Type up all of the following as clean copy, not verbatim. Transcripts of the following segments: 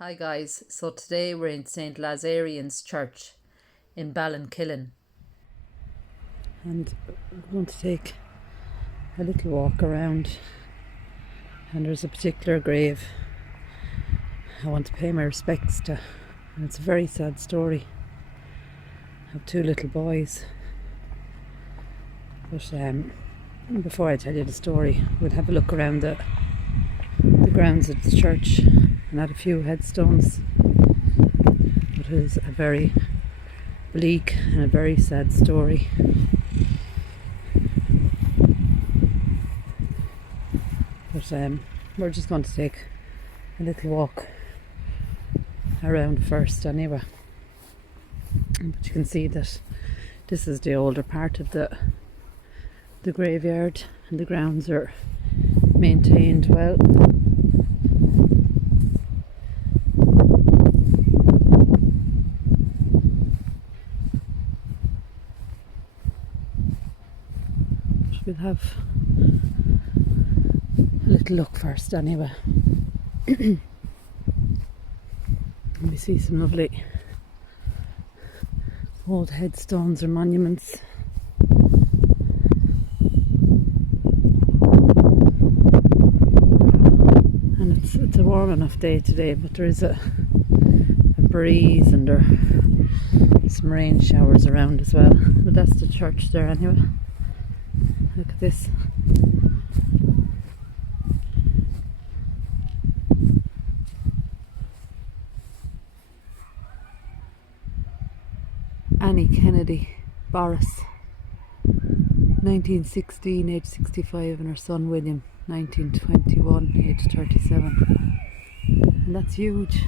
Hi guys, so today we're in St. Lazarian's Church in Ballinkilen and we're going to take a little walk around, and there's a particular grave I want to pay my respects to, and it's a very sad story of two little boys. But before I tell you the story, we'll have a look around the grounds of the church and at a few headstones. It is a very bleak and a very sad story. But we're just going to take a little walk around first anyway. But you can see that this is the older part of the graveyard, and the grounds are maintained well. We'll have a little look first anyway. And we see some lovely old headstones or monuments. And it's a warm enough day today, but there is a breeze and there are some rain showers around as well. But that's the church there anyway. Look at this. Annie Kennedy Boris, 1916, age 65, and her son William, 1921, age 37. And that's huge.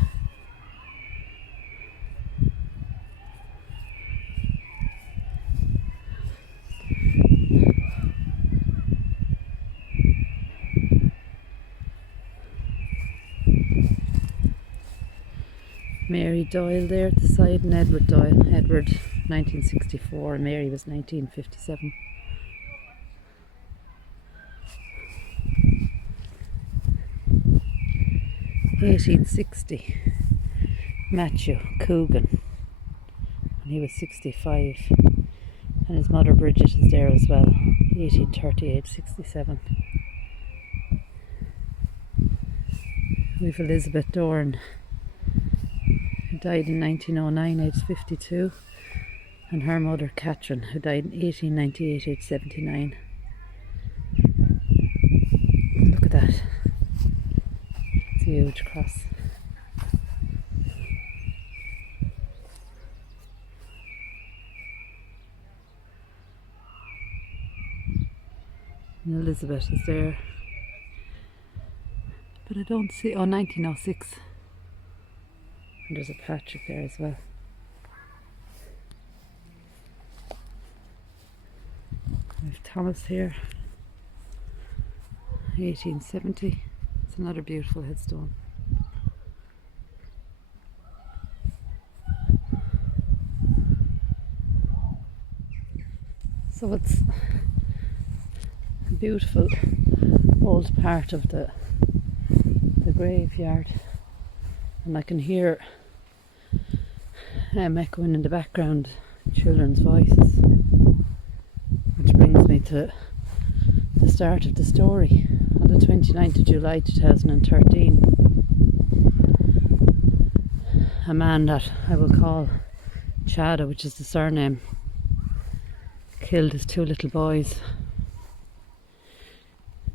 Mary Doyle there at the side, and Edward Doyle. Edward 1964 and Mary was 1957. (1860) Matthew Coogan, and he was 65, and his mother Bridget is there as well, 1838, 67. We've Elizabeth Dorn, who died in 1909, aged 52, and her mother Catherine, who died in 1898, aged 79. Look at that. It's a huge cross. And Elizabeth is there. But I don't see, 1906. And there's a Patrick there as well. We have Thomas here, 1870. It's another beautiful headstone. So it's a beautiful old part of the graveyard, and I can hear echoing in the background children's voices, which brings me to the start of the story. On the 29th of July 2013, a man that I will call Chada, which is the surname, killed his two little boys,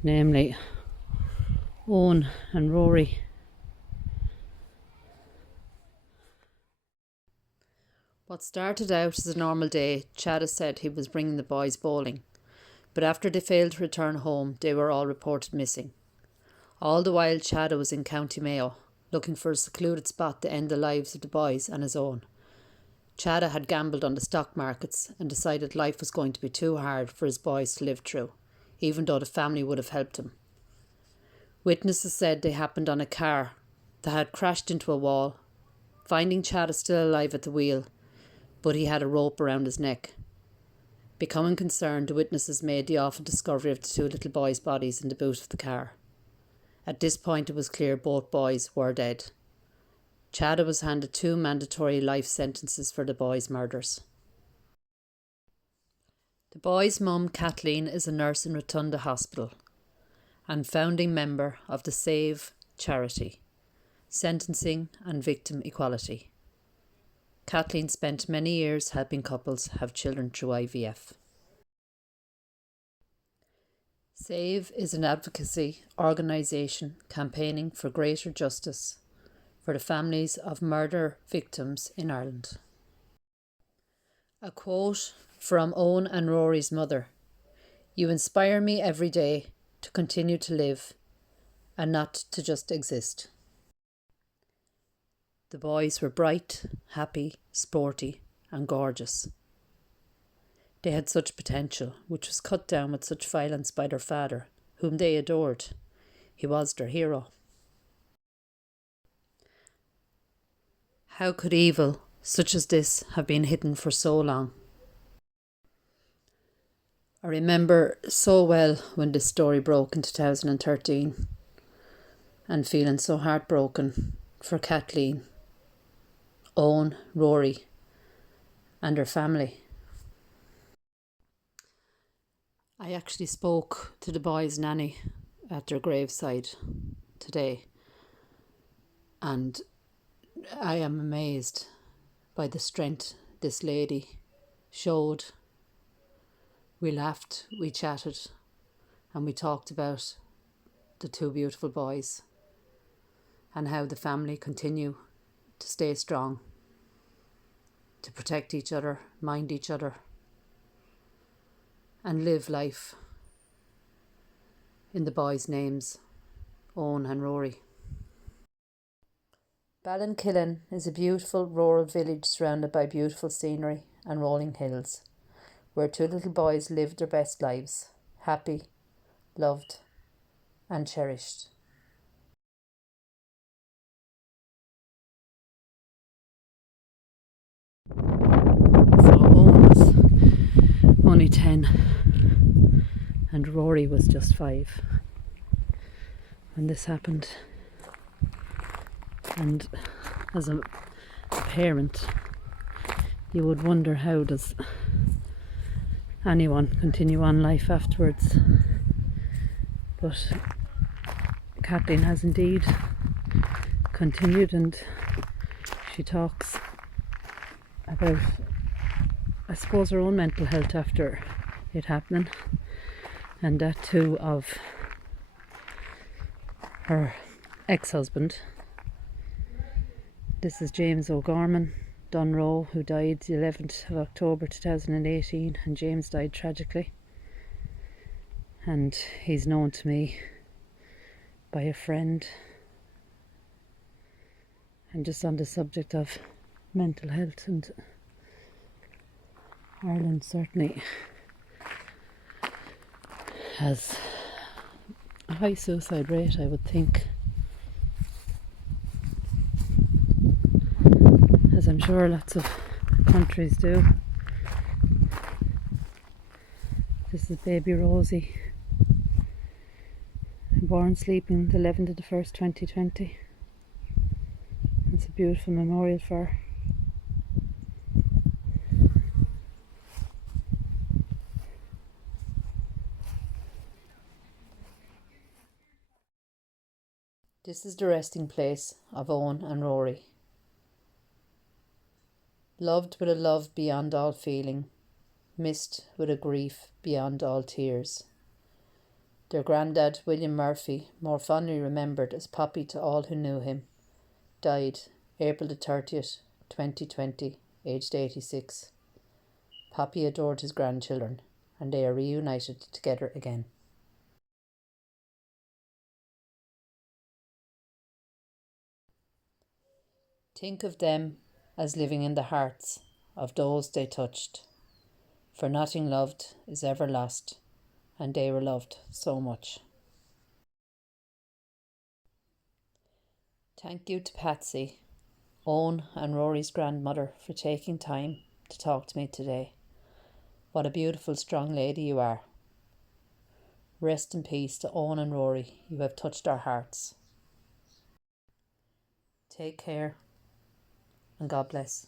namely Owen and Rory. What started out as a normal day, Chada said he was bringing the boys bowling, but after they failed to return home, they were all reported missing. All the while, Chada was in County Mayo, looking for a secluded spot to end the lives of the boys and his own. Chada had gambled on the stock markets and decided life was going to be too hard for his boys to live through, even though the family would have helped him. Witnesses said they happened on a car that had crashed into a wall, finding Chada still alive at the wheel, but he had a rope around his neck. Becoming concerned, the witnesses made the awful discovery of the two little boys' bodies in the boot of the car. At this point it was clear both boys were dead. Chada was handed 2 mandatory life sentences for the boys' murders. The boys' mum, Kathleen, is a nurse in Rotunda Hospital and founding member of the SAVE charity, Sentencing and Victim Equality. Kathleen spent many years helping couples have children through IVF. SAVE is an advocacy organisation campaigning for greater justice for the families of murder victims in Ireland. A quote from Owen and Rory's mother: "You inspire me every day to continue to live and not to just exist." The boys were bright, happy, sporty and gorgeous. They had such potential, which was cut down with such violence by their father, whom they adored. He was their hero. How could evil such as this have been hidden for so long? I remember so well when this story broke in 2013 and feeling so heartbroken for Kathleen, Owen, Rory and her family. I actually spoke to the boys' nanny at their graveside today, and I am amazed by the strength this lady showed. We laughed, we chatted, and we talked about the 2 beautiful boys and how the family continue to stay strong, to protect each other, mind each other, and live life in the boys' names, Owen and Rory. Ballinkilen is a beautiful rural village surrounded by beautiful scenery and rolling hills, where 2 little boys lived their best lives, happy, loved and cherished. So Owen was only 10 and Rory was just 5 when this happened. And as a parent, you would wonder, how does anyone continue on life afterwards? But Kathleen has indeed continued, and she talks about, I suppose, her own mental health after it happening, and that too of her ex-husband. This is James O'Gorman Dunroe, who died the 11th of October 2018, and James died tragically. And he's known to me by a friend. And just on the subject of mental health, and Ireland certainly has a high suicide rate, I would think, as I'm sure lots of countries do. This is baby Rosie, born sleeping the 11th of the 1st 2020. It's a beautiful memorial for her. This is the resting place of Owen and Rory. Loved with a love beyond all feeling, missed with a grief beyond all tears. Their granddad, William Murphy, more fondly remembered as Poppy to all who knew him, died April the 30th, 2020, aged 86. Poppy adored his grandchildren, and they are reunited together again. Think of them as living in the hearts of those they touched, for nothing loved is ever lost, and they were loved so much. Thank you to Patsy, Owen and Rory's grandmother, for taking time to talk to me today. What a beautiful, strong lady you are. Rest in peace to Owen and Rory. You have touched our hearts. Take care and God bless.